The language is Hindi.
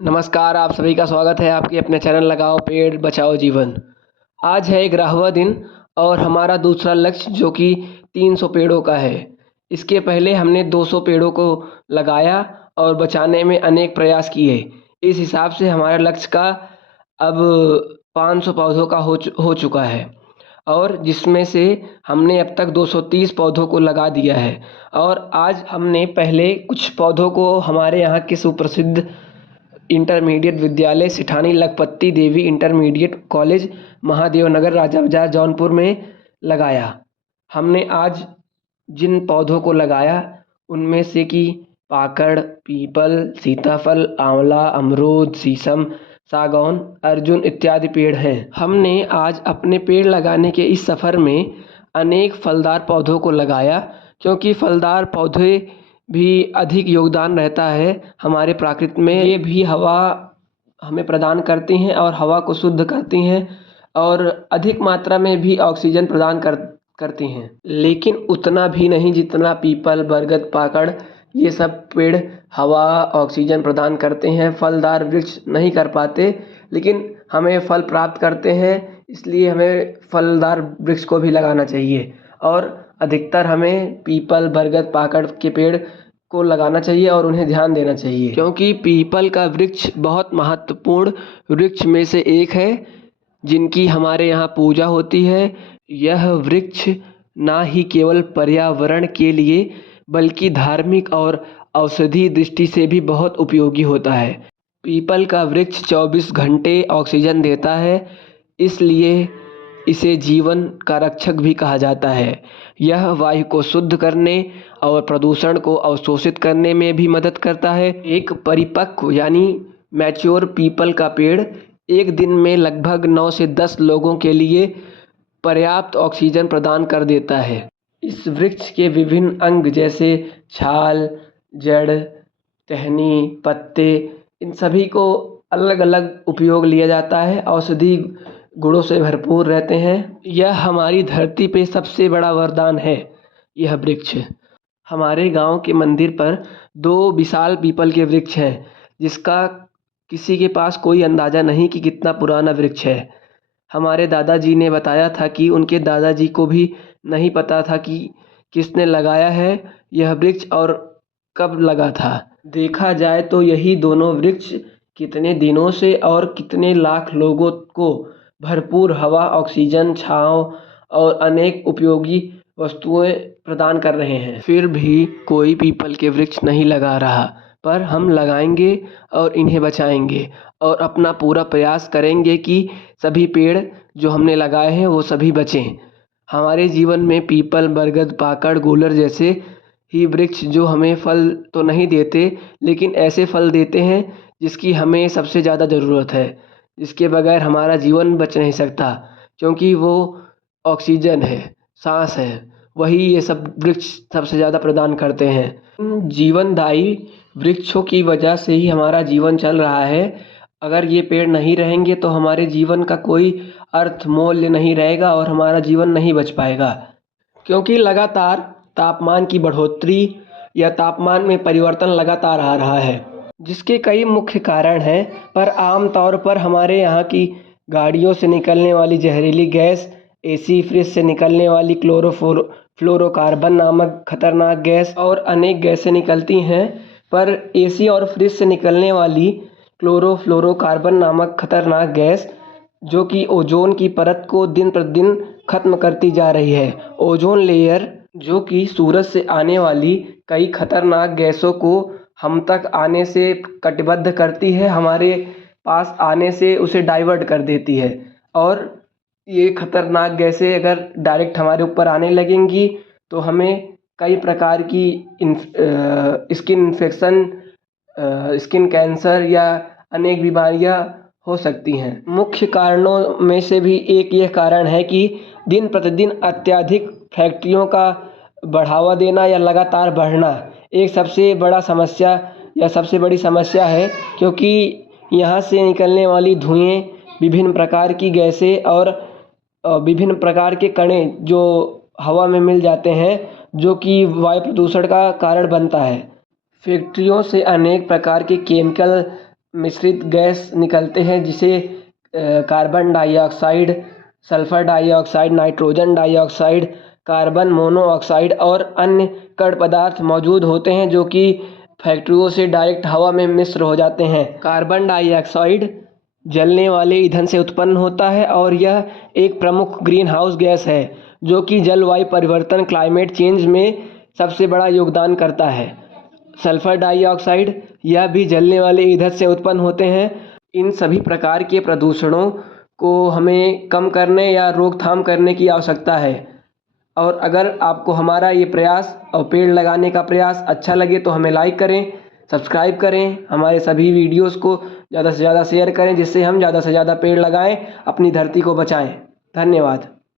नमस्कार, आप सभी का स्वागत है आपके अपने चैनल लगाओ पेड़ बचाओ जीवन। आज है 11वां दिन और हमारा दूसरा लक्ष्य जो कि 300 पेड़ों का है। इसके पहले हमने 200 पेड़ों को लगाया और बचाने में अनेक प्रयास किए। इस हिसाब से हमारे लक्ष्य का अब 500 पौधों का हो चुका है और जिसमें से हमने अब तक 230 पौधों को लगा दिया है। और आज हमने पहले कुछ पौधों को हमारे यहाँ के सुप्रसिद्ध इंटरमीडिएट विद्यालय सिठानी लखपति देवी इंटरमीडिएट कॉलेज महादेव नगर राजा बाजार जौनपुर में लगाया। हमने आज जिन पौधों को लगाया उनमें से कि पाकड़, पीपल, सीताफल, आंवला, अमरूद, शीशम, सागौन, अर्जुन इत्यादि पेड़ हैं। हमने आज अपने पेड़ लगाने के इस सफ़र में अनेक फलदार पौधों को लगाया क्योंकि फलदार पौधे भी अधिक योगदान रहता है हमारे प्रकृति में। ये भी हवा हमें प्रदान करती हैं और हवा को शुद्ध करती हैं और अधिक मात्रा में भी ऑक्सीजन प्रदान करती हैं, लेकिन उतना भी नहीं जितना पीपल, बरगद, पाकड़ ये सब पेड़ हवा ऑक्सीजन प्रदान करते हैं। फलदार वृक्ष नहीं कर पाते लेकिन हमें फल प्राप्त करते हैं, इसलिए हमें फलदार वृक्ष को भी लगाना चाहिए और अधिकतर हमें पीपल, बरगद, पाकड़ के पेड़ को लगाना चाहिए और उन्हें ध्यान देना चाहिए क्योंकि पीपल का वृक्ष बहुत महत्वपूर्ण वृक्ष में से एक है जिनकी हमारे यहाँ पूजा होती है। यह वृक्ष ना ही केवल पर्यावरण के लिए बल्कि धार्मिक और औषधि दृष्टि से भी बहुत उपयोगी होता है। पीपल का वृक्ष 24 घंटे ऑक्सीजन देता है, इसलिए इसे जीवन का रक्षक भी कहा जाता है। यह वायु को शुद्ध करने और प्रदूषण को अवशोषित करने में भी मदद करता है। एक परिपक्व यानी मैच्योर पीपल का पेड़ एक दिन में लगभग 9 से 10 लोगों के लिए पर्याप्त ऑक्सीजन प्रदान कर देता है। इस वृक्ष के विभिन्न अंग जैसे छाल, जड़, टहनी, पत्ते इन सभी को अलग अलग उपयोग लिया जाता है। औषधि गुणों से भरपूर रहते हैं। यह हमारी धरती पे सबसे बड़ा वरदान है। यह वृक्ष हमारे गांव के मंदिर पर 2 विशाल पीपल के वृक्ष हैं जिसका किसी के पास कोई अंदाज़ा नहीं कि कितना पुराना वृक्ष है। हमारे दादाजी ने बताया था कि उनके दादाजी को भी नहीं पता था कि किसने लगाया है यह वृक्ष और कब लगा था। देखा जाए तो यही दोनों वृक्ष कितने दिनों से और कितने लाख लोगों को भरपूर हवा, ऑक्सीजन, छांव और अनेक उपयोगी वस्तुएं प्रदान कर रहे हैं। फिर भी कोई पीपल के वृक्ष नहीं लगा रहा, पर हम लगाएंगे और इन्हें बचाएंगे और अपना पूरा प्रयास करेंगे कि सभी पेड़ जो हमने लगाए हैं वो सभी बचें। हमारे जीवन में पीपल, बरगद, पाकड़, गूलर जैसे ही वृक्ष जो हमें फल तो नहीं देते लेकिन ऐसे फल देते हैं जिसकी हमें सबसे ज़्यादा ज़रूरत है, जिसके बगैर हमारा जीवन बच नहीं सकता क्योंकि वो ऑक्सीजन है, सांस है, वही ये सब वृक्ष सबसे ज़्यादा प्रदान करते हैं। जीवनदायी वृक्षों की वजह से ही हमारा जीवन चल रहा है। अगर ये पेड़ नहीं रहेंगे तो हमारे जीवन का कोई अर्थ मूल्य नहीं रहेगा और हमारा जीवन नहीं बच पाएगा क्योंकि लगातार तापमान की बढ़ोतरी या तापमान में परिवर्तन लगातार आ रहा है जिसके कई मुख्य कारण हैं, पर आम तौर पर हमारे यहाँ की गाड़ियों से निकलने वाली जहरीली गैस, एसी, फ्रिज से निकलने वाली फ्लोरोकार्बन नामक खतरनाक गैस और अनेक गैसें निकलती हैं, पर एसी और फ्रिज से निकलने वाली क्लोरोफ्लोरोकार्बन नामक खतरनाक गैस जो कि ओजोन की परत को दिन प्रतिदिन खत्म करती जा रही है। ओजोन लेयर जो कि सूरज से आने वाली कई खतरनाक गैसों को हम तक आने से कटिबद्ध करती है, हमारे पास आने से उसे डाइवर्ट कर देती है और ये खतरनाक गैसें अगर डायरेक्ट हमारे ऊपर आने लगेंगी तो हमें कई प्रकार की स्किन इन्फेक्शन, स्किन कैंसर या अनेक बीमारियां हो सकती हैं। मुख्य कारणों में से भी एक यह कारण है कि दिन प्रतिदिन अत्यधिक फैक्ट्रियों का बढ़ावा देना या लगातार बढ़ना एक सबसे बड़ा समस्या या सबसे बड़ी समस्या है क्योंकि यहाँ से निकलने वाली धुएं, विभिन्न प्रकार की गैसें और विभिन्न प्रकार के कणे जो हवा में मिल जाते हैं जो कि वायु प्रदूषण का कारण बनता है। फैक्ट्रियों से अनेक प्रकार के केमिकल मिश्रित गैस निकलते हैं, जिसे carbon dioxide, sulphur dioxide, nitrogen dioxide, carbon monoxide और अन्य कण पदार्थ मौजूद होते हैं, जो कि फैक्ट्रियों से डायरेक्ट हवा में मिश्र हो जाते हैं। कार्बन डाइऑक्साइड जलने वाले ईंधन से उत्पन्न होता है और यह एक प्रमुख ग्रीन हाउस गैस है, जो कि जलवायु परिवर्तन, क्लाइमेट चेंज में सबसे बड़ा योगदान करता है। सल्फर डाइऑक्साइड, यह भी जलने वाले ईंधन से उत्पन्न होते हैं। इन सभी प्रकार के प्रदूषणों को हमें कम करने या रोकथाम करने की आवश्यकता है। और अगर आपको हमारा ये प्रयास और पेड़ लगाने का प्रयास अच्छा लगे तो हमें लाइक करें, सब्सक्राइब करें, हमारे सभी वीडियोस को ज़्यादा से ज़्यादा शेयर करें, जिससे हम ज़्यादा से ज़्यादा पेड़ लगाएं, अपनी धरती को बचाएं। धन्यवाद।